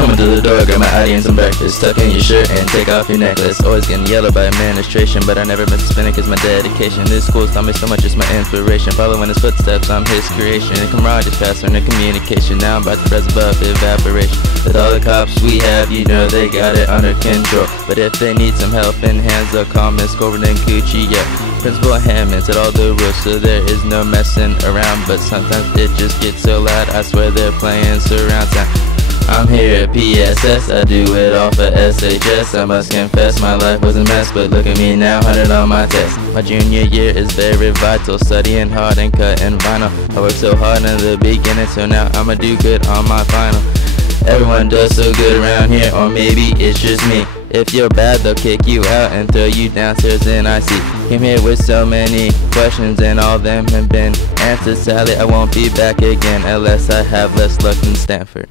Coming to the door, grab my ID and some breakfast. Tuck in your shirt and take off your necklace. Always getting yelled by administration, but I never miss a spinning cause my dedication. This school's taught me so much, it's my inspiration. Following his footsteps, I'm his creation. And camaraderie faster than communication. Now I'm about to rise above evaporation. With all the cops we have, you know they got it under control. But if they need some help in hands, they'll call Miss Corbin and Coochie, yeah. Principal Hammond said all the rules, so there is no messing around. But sometimes it just gets so loud, I swear they're playing surround sound. I'm here at PSS, I do it all for SHS. I must confess my life was a mess, but look at me now, 100 on my test. My junior year is very vital, studying hard and cutting vinyl. I worked so hard in the beginning, so now I'ma do good on my final. Everyone does so good around here, or maybe it's just me. If you're bad, they'll kick you out and throw you downstairs in IC. Came here with so many questions and all them have been answered. Sadly, I won't be back again unless I have less luck than Stanford.